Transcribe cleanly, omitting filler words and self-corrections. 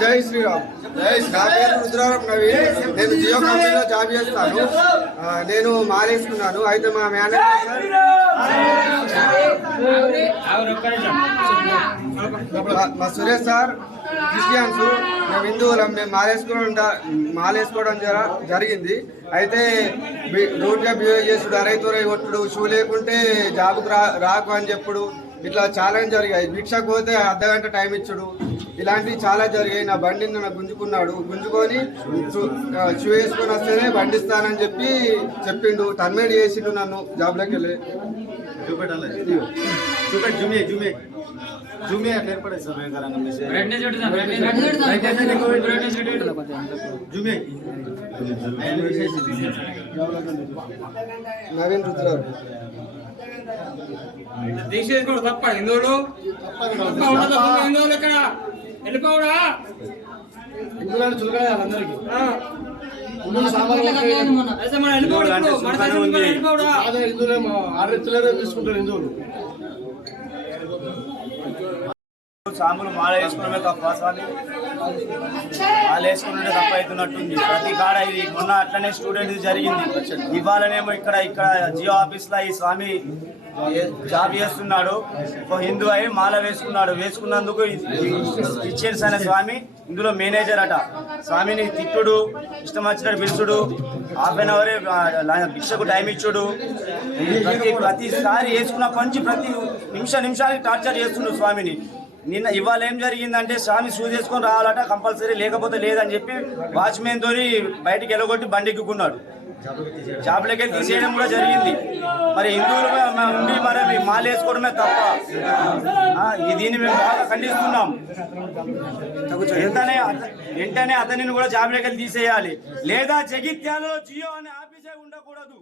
జై శ్రీరామ్. నా పేరు రుద్రారం నవీన్. నేను జియో కంపెనీలో జాబ్ చేస్తాను. నేను మాలేసుకున్నాను. అయితే మా మేనేజర్ మా సురేష్ సార్ క్రిస్టియన్స్, మేము హిందువులం. మేము మాలేసుకోవడం జరిగింది. అయితే రూట్గా బిహేవ్ చేసుడు, అరైతురై కొట్టుడు, షూ లేకుంటే జాబుకు రాకు అని చెప్పుడు, ఇట్లా చాలా జరిగాయి. భిక్షకు పోతే అర్ధగంట టైం ఇచ్చుడు, ఇలాంటివి చాలా జరిగాయి. నా బండిని నన్ను గుంజుకొని షూ వేసుకొని వస్తేనే బండి ఇస్తానని చెప్పిండు. టర్మినేట్ చేసిండు నన్ను జాబ్లోకి వెళ్ళి. నవీన్ రుద్రారు. తీసేసుకోడు తప్ప హిందువులు హిందువులు ఇక్కడ వెళ్ళిపోవడా హిందువులు చులకాయ అందరికి తీసుకుంటారు హిందువులు. సాములు మాల వేసుకోవడమే తప్ప, స్వామి మాల వేసుకుంటే తప్ప అవుతున్నట్టుంది. ప్రతి కాడ ఇది మొన్న అట్లనే స్టూడెంట్ జరిగింది. ఇవాళనేమో ఇక్కడ జియో ఆఫీస్లో ఈ స్వామి జాబ్ చేస్తున్నాడు. ఒక హిందూ అయి మాల వేసుకున్నందుకు ఇచ్చేసి అనే స్వామి ఇందులో మేనేజర్ అట. స్వామిని తిట్టుడు, ఇష్టం వచ్చినట్టు పిలుచుడు, ½ అవరే భిక్షకు టైం ఇచ్చుడు, ప్రతిసారి వేసుకున్న పంచి ప్రతి నిమిషానికి టార్చర్ చేస్తుండు స్వామిని. ఇవాళ ఏం జరిగిందంటే స్వామి షూ చేసుకొని రావాలట కంపల్సరీ, లేకపోతే లేదని చెప్పి వాచ్మెన్ తోని బయటికి వెళ్ళగొట్టి బండిక్కున్నాడు. జాబ్లోకి తీసేయడం కూడా జరిగింది. మరి హిందువులు ఉండి మరి మాల వేసుకోవడమే తప్ప, దీన్ని మేము బాగా ఖండిస్తున్నాం. వెంటనే అతనిని కూడా జాబ్లోకి తీసేయాలి, లేదా జగిత్యాలలో జియో అనే ఆఫీసే ఉండకూడదు.